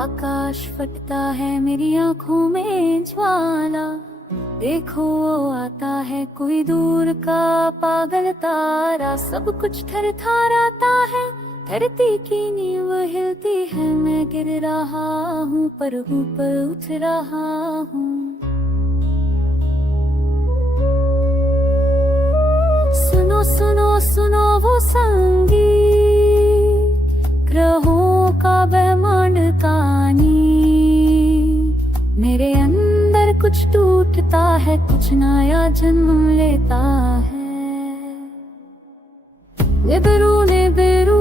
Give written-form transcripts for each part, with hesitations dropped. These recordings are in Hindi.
आकाश फटता है मेरी आंखों में ज्वाला। देखो वो आता है कोई दूर का पागल तारा। सब कुछ थर थराता है, धरती की नींव हिलती है। मैं गिर रहा हूँ पर ऊपर उठ रहा हूँ। सुनो सुनो सुनो वो संगीत, ग्रहों का ब्रह्मांड कहानी। मेरे अंदर कुछ टूटता है, कुछ नया जन्म लेता है। निबिरू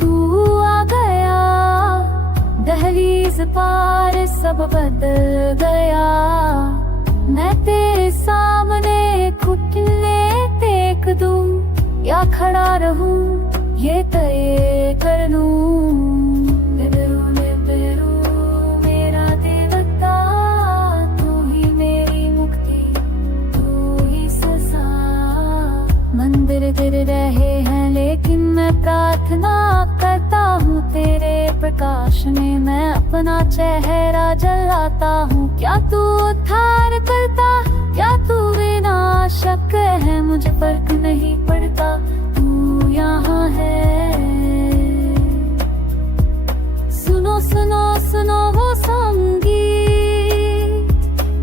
तू आ गया, दहलीज पार सब बदल गया। मैं तेरे सामने घुटने टेक दूं या खड़ा रहूं, ये तय कर लूं। निबिरू मेरा देवता, तू ही मेरी मुक्ति, तू ही सजा। मंदिर गिर रहे हैं लेकिन मैं प्रार्थना करता हूँ तेरे प्रकाश में। मैं अपना चेहरा जलाता हूँ। क्या तू उद्धार करता, क्या तू विनाशक है? मुझे फर्क नहीं पड़ता, तू यहाँ है। सुनो सुनो सुनो वो संगीत,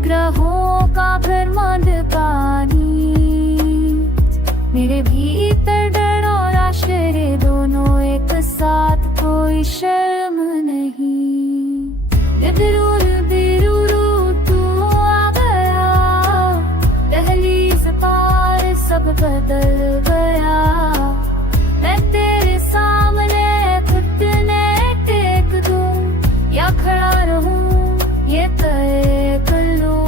ग्रहों का ब्रह्मांड कहानी। मेरे भीतर डर और आश्चर्य दोनों एक साथ, कोई शर्म नहीं। निबिरू तू आ गया, दहलीज पार सब बदल गया। मैं तेरे सामने घुटने टेक दूं या खड़ा रहूं, ये तय कर लूं।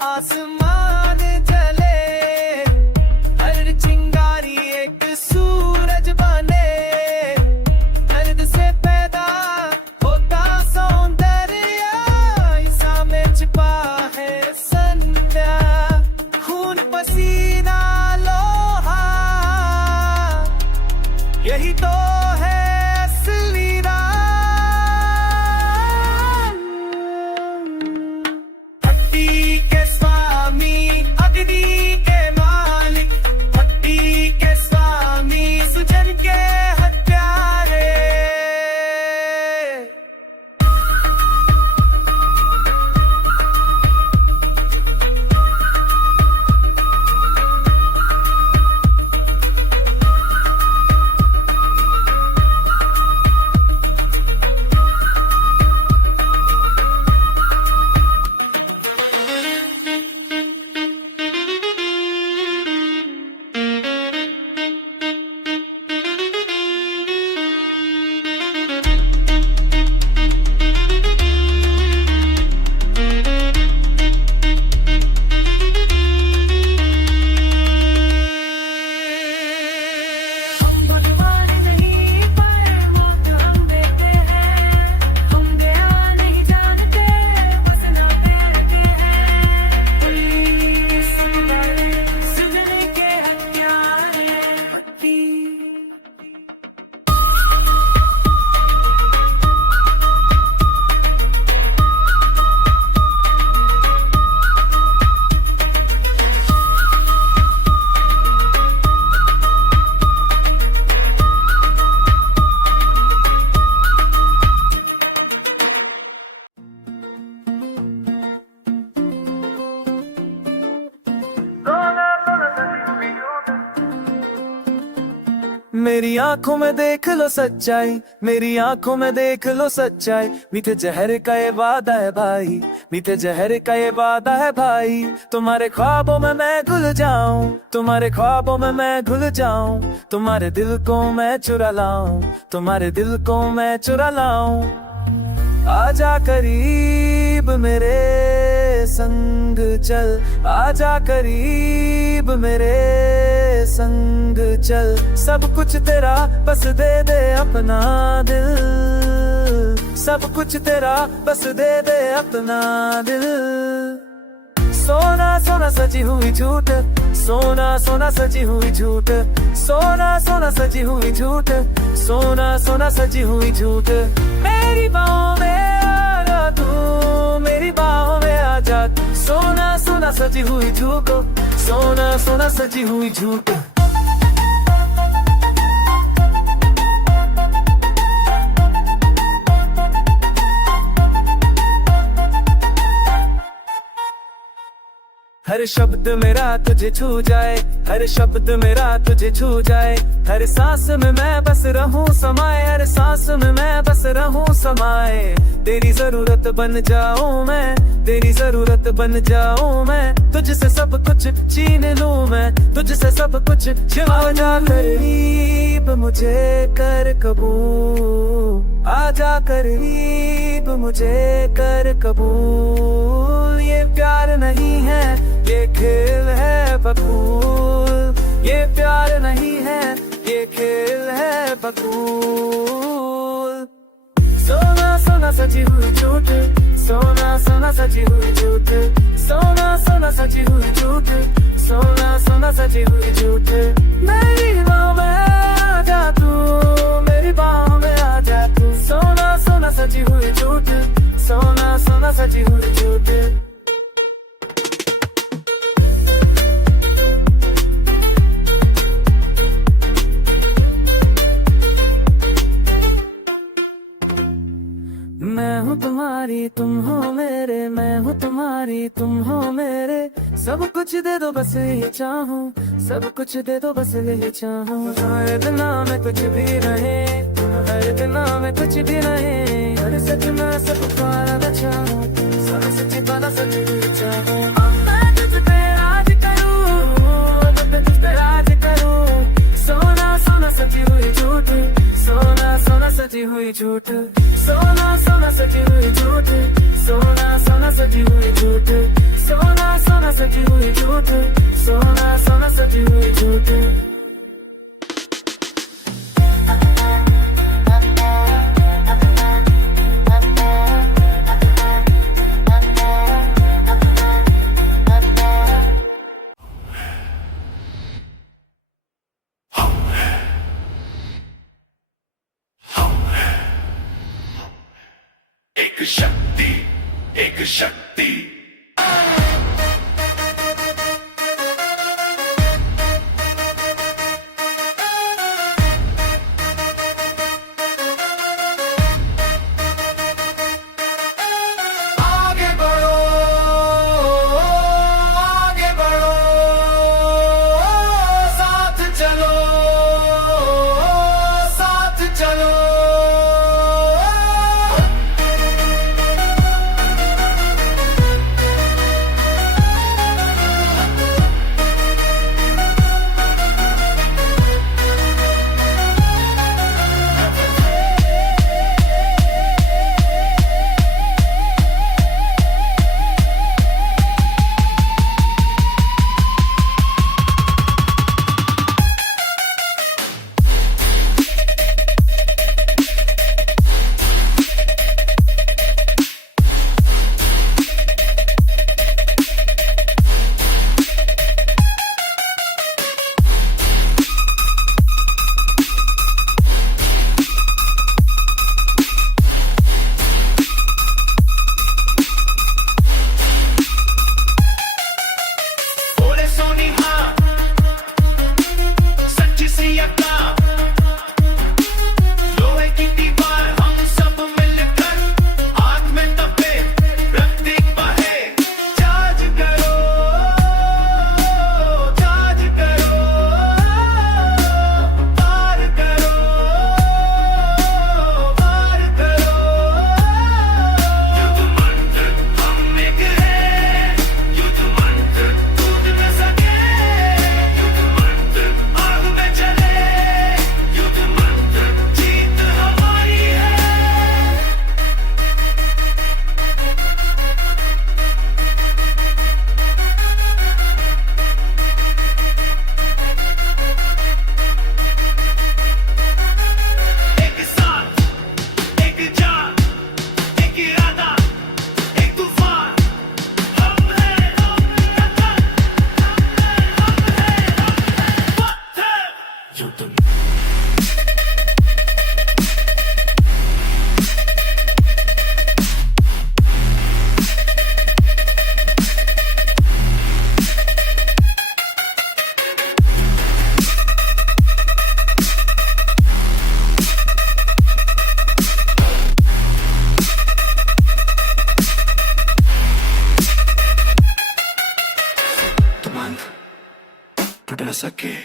आसमान जले, हर चिंगारी मेरी आंखों में देख लो सच्चाई, मेरी आंखों में देख लो सच्चाई। मीठे जहर का ये वादा है भाई, मीठे जहर का ये वादा है भाई। तुम्हारे ख्वाबों में मैं घुल जाऊं, तुम्हारे ख्वाबों में मैं घुल जाऊं। तुम्हारे दिल को मैं चुरा लाऊं, तुम्हारे दिल को मैं चुरा लाऊं। आजा करीब मेरे संग चल, आजा करीब मेरे संग चल। सब कुछ तेरा बस दे दे अपना दिल, सब कुछ तेरा बस दे दे अपना दिल। सोना सोना सजी हुई झूठ, सोना सोना सजी हुई झूठ, सोना सोना सजी हुई झूठ, सोना सोना सजी हुई झूठ। मेरी बाहों में आ जा तू, मेरी बाहों में आ जा। सोना सोना सजी हुई झूठ, सोना सोना सजी हुई झूठ। हर शब्द मेरा तुझे छू जाए, हर शब्द मेरा तुझे छू जाए। हर सांस में मैं बस रहूं समाए, हर सांस में मैं बस रहूं समाए। तेरी जरूरत बन जाऊं मैं, तेरी जरूरत बन जाऊं मैं। तुझसे सब कुछ छीन लूं मैं, तुझसे सब कुछ छिपा जा। करीब मुझे कर कबूल, आजा करीब मुझे कर कबूल। ये प्यार नहीं है ये खेल है बकूल, ये प्यार नहीं है ये खेल है बकूल। सोना सोना सजी हुई झूठ, सोना सोना सजी हुई झूठ, सोना सोना सजी हुई झूठ, सोना सोना सजी हुई झूठ। मेरी बाहों में आ जा तू, मेरी बाहों में आ जा तू। सोना सोना सजी हुई झूठ, सोना सोना सजी हुई झूठ। मैं हूँ तुम्हारी तुम हो मेरे, मैं हूँ तुम्हारी तुम हो मेरे। सब कुछ दे दो बस यही चाहूँ, सब कुछ दे दो बस यही चाहूँ। हर दिन में कुछ भी रहे, हर दिन में कुछ भी रहे। हर सच में सब पुकारा चाहूँ, सब सच वाला सच भी चाहूँ। मैं तुझ पे राज करूँ, मैं तुझ पे राज करूँ। सोना सोना सची हुई झूठ, सोना सोना सजी हुई झूठ, सोना सोना सजी हुई झूठ, सोना सोना सजी हुई झूठ, सोना सोना सजी हुई झूठ, सोना सोना सजी हुई झूठ। एक शक्ति, एक शक्ति। आगे बढ़ो, आगे बढ़ो, साथ चलो, साथ चलो। सके।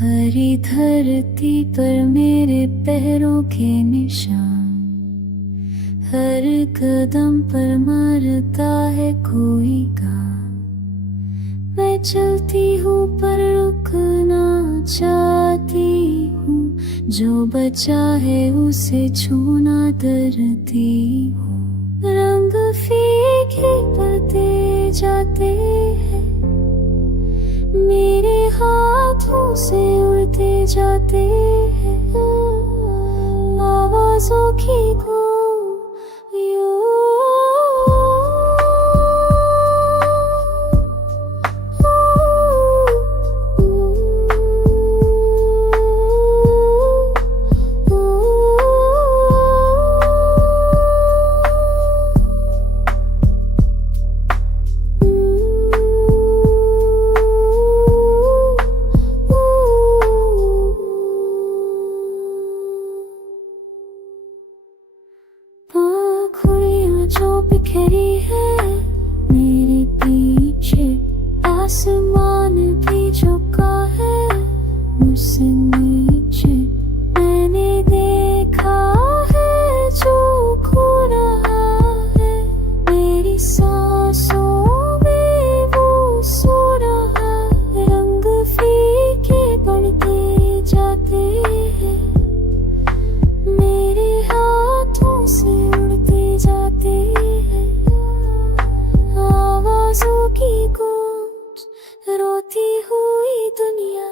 हरी धरती पर मेरे पैरों के निशान, हर कदम पर मरता है कोई गान। मैं चलती हूँ पर रुकना चाहती हूँ, जो बचा है उसे छूना डरती हूँ। रंग फीके पड़ते जाते हैं, मेरे हाथों से उड़ते जाते हैं। आवाज़ों की जो बिखरी है मेरे पीछे, आसमान भी झुका है मुझसे नीचे। मैंने देखा है जो खो रहा है, मेरी सांसों में वो सो रहा है। रंग फीके पड़ते जाते हैं, मेरे हाथों से उड़ते जाते हैं। आवाज़ों की गूंज, रोती हुई दुनिया।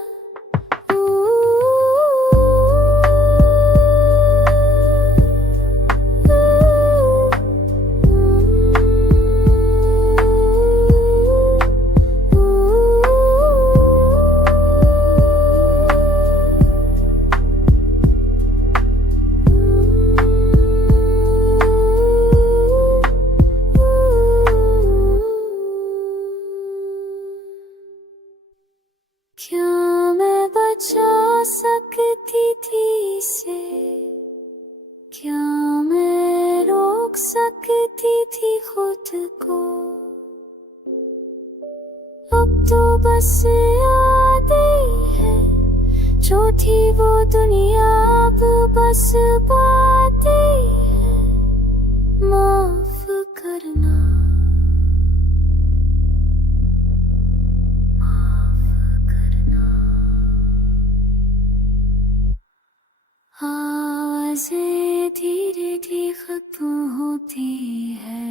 क्या मैं बचा सकती थी इसे, क्या मैं रोक सकती थी खुद को। अब तो बस यादें हैं, जो थी वो दुनिया अब बस बातें हैं। माफ करना, आवाज़ें धीरे धीरे खत्म होती है।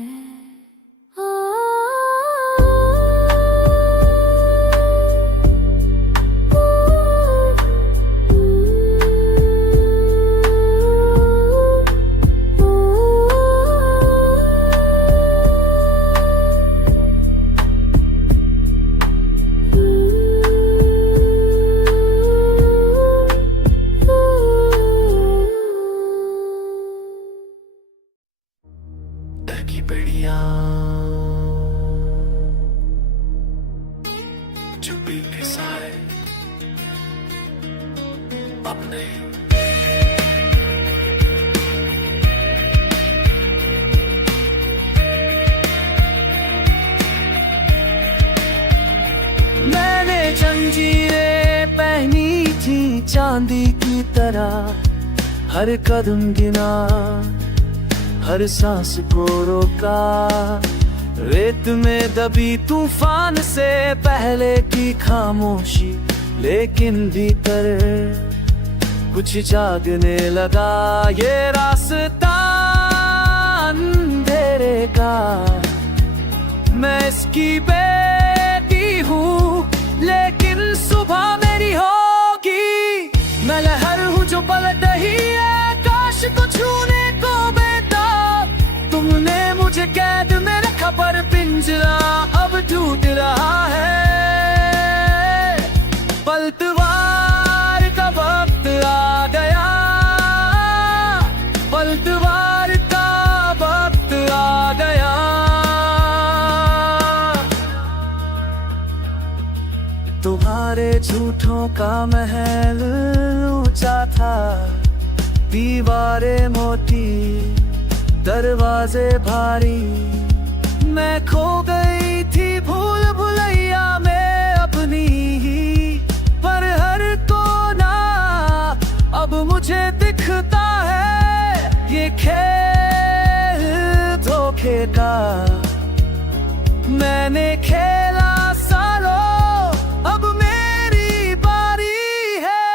की बेड़िया चुप्पी के साए अपने मैंने जंजीरें पहनी थी चांदी की तरह, हर कदम गिना, हर सांस को रोका। रेत में दबी तूफान से पहले की खामोशी, लेकिन भीतर कुछ जागने लगा। ये रास्ता अंधेरे का, मैं इसकी बेटी हूँ, लेकिन सुबह में मुझे कैद में रखा पर पिंजरा अब टूट रहा है। पलटवार का वक्त आ गया, पलटवार का वक्त आ गया। तुम्हारे झूठों का महल ऊंचा था, दीवारें मोटी, दरवाजे भारी। मैं खो गई थी भूल भुलैया में अपनी ही, पर हर कोना अब मुझे दिखता है। ये खेल धोखे का मैंने खेला सालों, अब मेरी बारी है।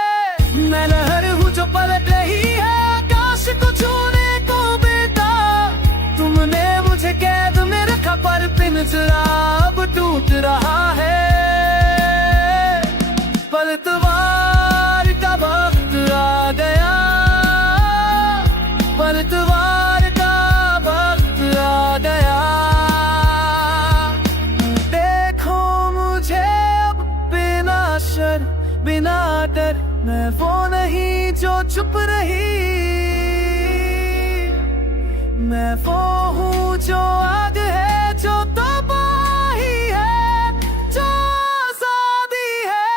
मैं लहर हूँ जो पलट रही है आकाश को छूने को बेटा। तुमने मुझे कैद में रखा पर पिंजरा अब टूट रहा है। पलटवार का वक्त आ गया, पलटवार का वक्त आ गया। देखो मुझे अब बिना शर बिना डर, मैं वो नहीं जो चुप रही। मैं वो हूँ जो आग है, जो तबाही है, जो आजादी है।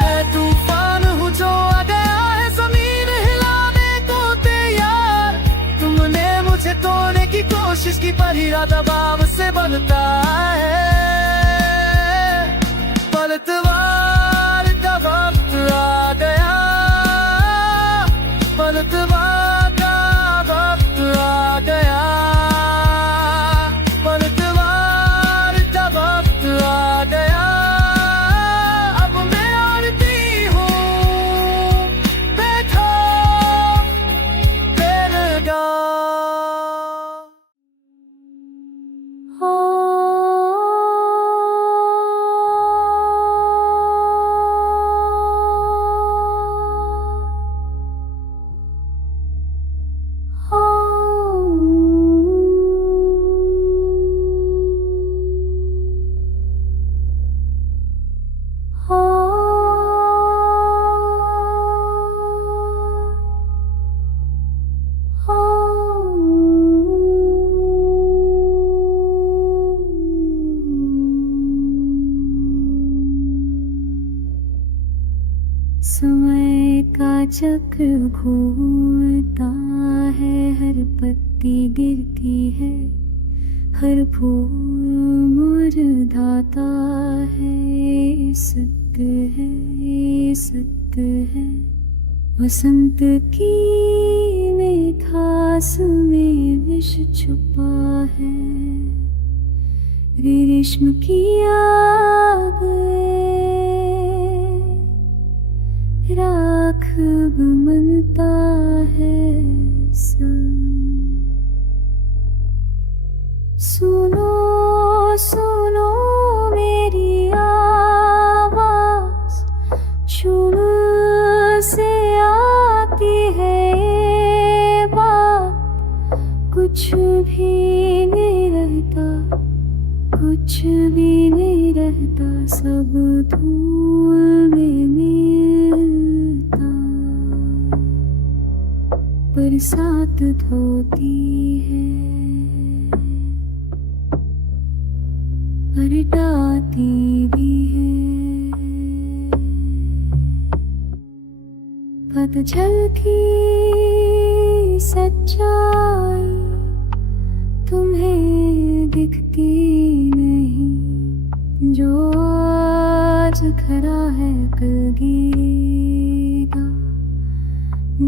मैं तूफान हूँ जो आ गया है जमीन हिलाने को तैयार। तुमने मुझे तोड़ने की कोशिश की पर हीरा दबाव से बनता है। पलटवार का वक्त आ गया, पलटवार का वक्त आ गया। पलटवार का वक्त आ गया, अब मैं आरती हूँ बैठा बेलगा। समय का चक्र घूमता है, हर पत्ती गिरती है, हर फूल मुरझाता है। सत्य है, ये सत्य है। वसंत की मिठास में विष छुपा है। रेशम की आग राख मनता है सुनो सुनो मेरी आवाज, चुन से आती है ये बात। कुछ भी नहीं रहता, कुछ भी नहीं रहता, सब धूल में मिलता। बरसात धोती है, पलटाती भी है। पतझड़ की सच्चाई तुम्हें दिखती नहीं। जो आज खरा है कल गिरेगा,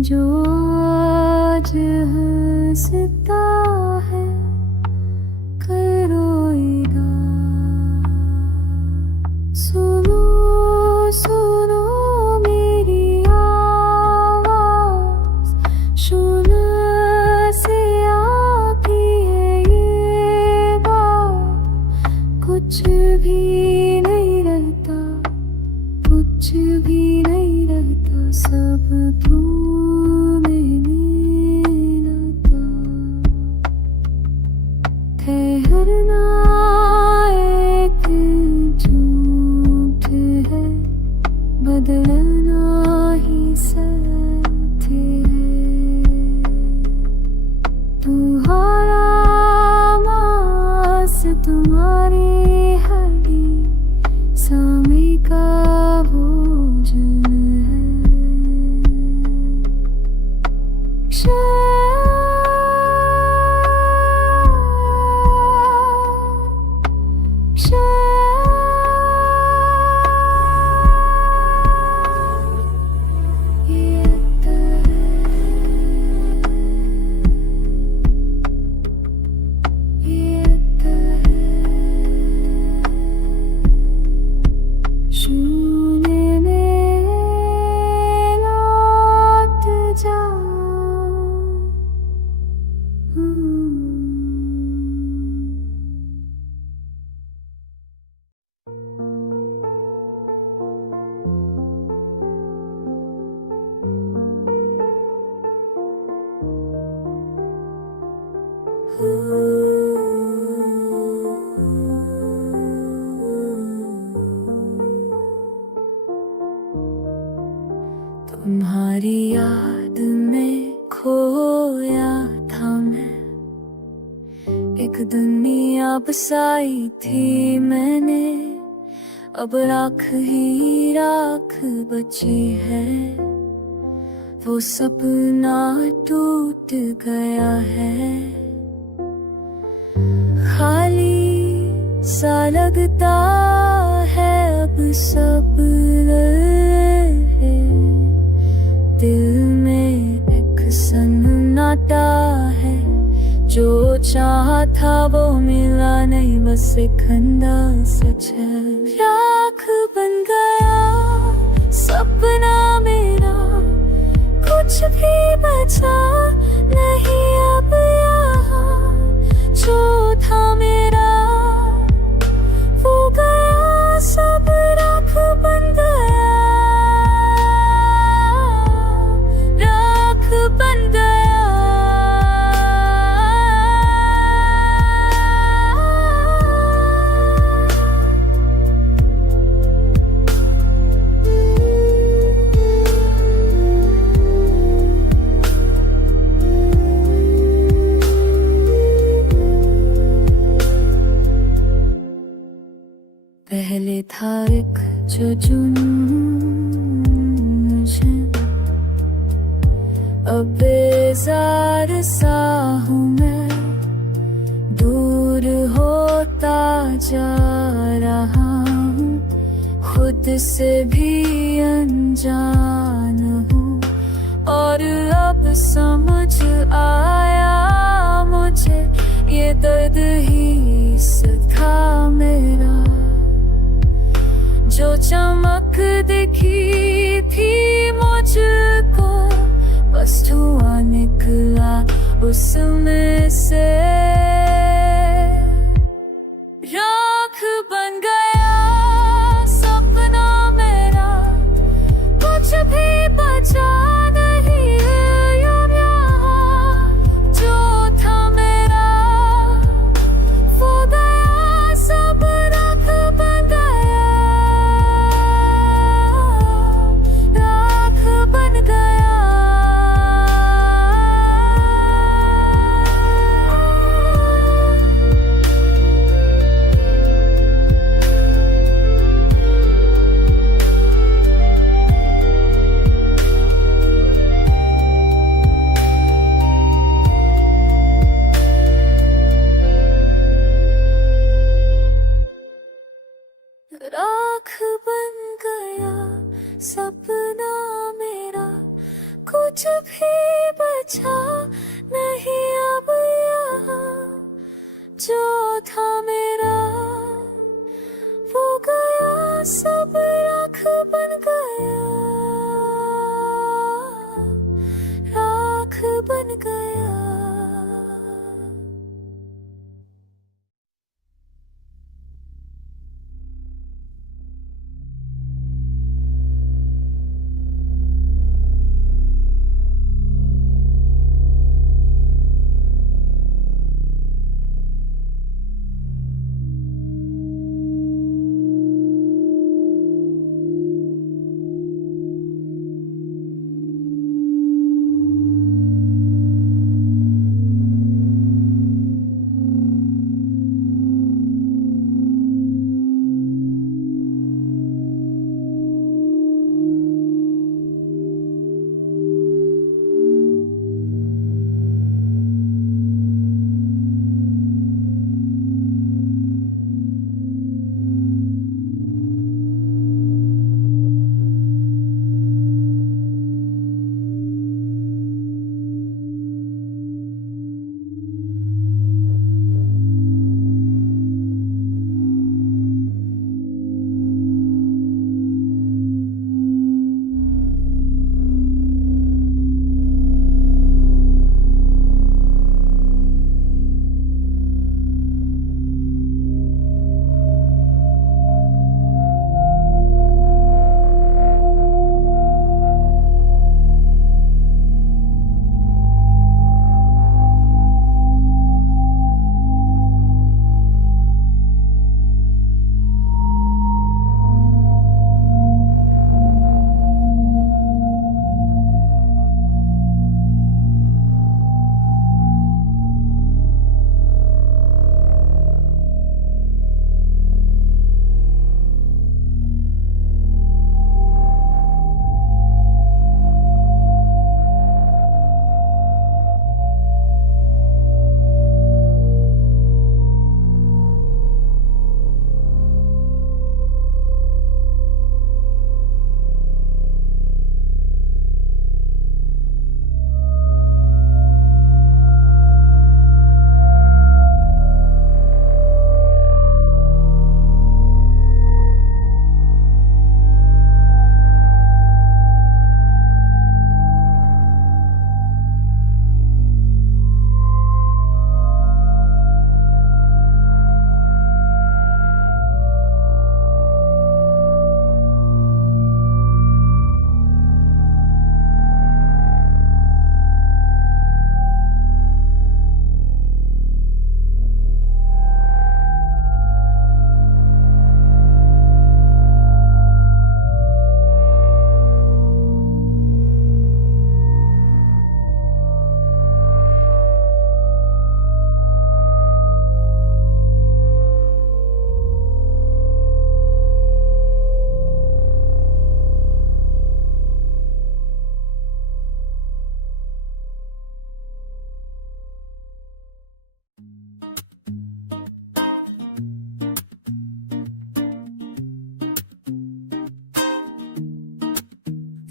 जो आज हंसता है कल रोएगा। सुनो सुनो मेरी आवाज, सुन से आती है ये बात। कुछ भी नहीं रहता, कुछ भी नहीं रहता, सब धूल में मिलता। ठहरना एक झूठ है, बदलना ही सत्य है। तुम्हारा मांस तुम्हारी हड्डी स्वामी का भोजन है। शून्य में लौट जाओ। तुम्हारी याद में खोया था मैं, एक दुनिया बसाई थी मैंने, अब राख ही राख बची है। वो सपना टूट गया है, खाली सा लगता है अब सब है। दिल में एक सन्नाटा है, जो चाहा था वो मिला नहीं, बस एक अंधा सच है। राख बन गया सपना मेरा, कुछ भी बचा नहीं अब यहाँ। जो था मेरा वो गया, सब राख बन गया, राख बन गया। पहले था एक जो जुनून, अब बेजार सा हूँ मैं, दूर होता जा रहा हूँ, खुद से भी अनजान हूँ। और अब समझ आया मुझे, ये दर्द ही था मेरा। जो चमक दिखी थी मुझको, बस धुआं निकला उसमें से। राख बन गया सपना मेरा, कुछ भी बचा नहीं यहाँ। जो था मेरा वो गया, सब राख बन गया, राख बन गया। राख बन गया सपना मेरा, कुछ भी बचा नहीं अब यहाँ। जो था मेरा वो गया, सब राख बन गया, राख बन गया।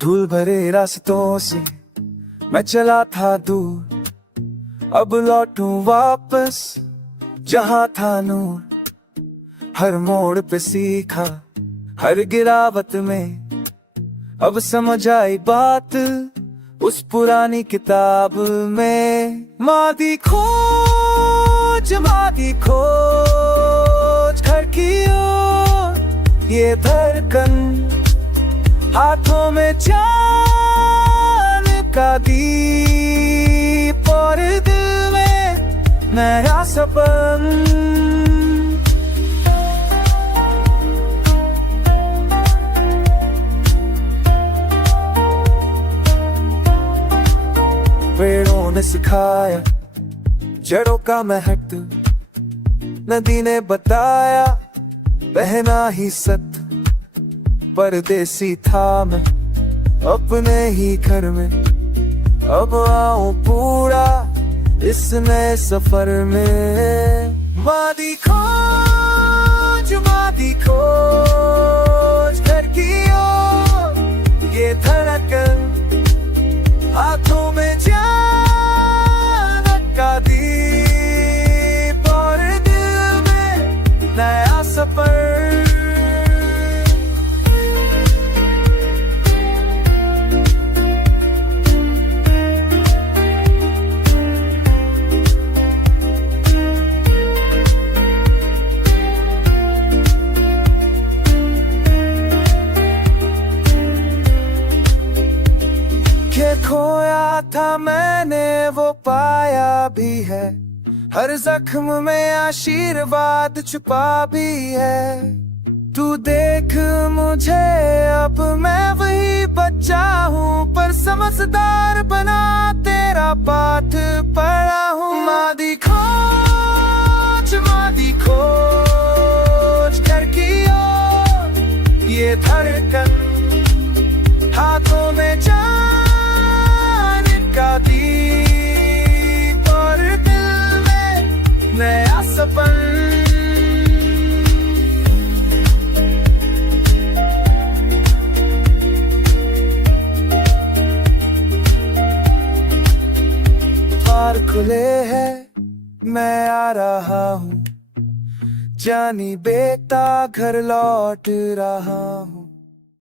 धूल भरे रास्तों से मैं चला था दूर, अब लौटूं वापस जहां था नूर। हर मोड़ पे सीखा, हर गिरावट में अब समझ आई बात उस पुरानी किताब में। मादी खोज घर की ओर, ये धड़कन हाथों में चांद का दीप और दिल में नया सपन। पेड़ों ने सिखाया जड़ों का महत्व, नदी ने बताया बहना ही सत्य। परदेसी था मैं अपने ही घर में, अब आऊं पूरा इस नए सफर में। मादी खोज घर की ओर, ये धड़कन हाथों में चांद का दीप और दिल में नया सफर। खोया था मैंने वो पाया भी है, हर जख्म में आशीर्वाद छुपा भी है। तू देख मुझे अब मैं वही बच्चा हूँ, पर समझदार बना तेरा पाठ पढ़ा हूँ। मादी खोज घर की ओर, ये धड़कन हाथों में का दीप और दिल में नया सपन। द्वार खुले हैं, मैं आ रहा हूँ, जानी बेटा घर लौट रहा हूँ।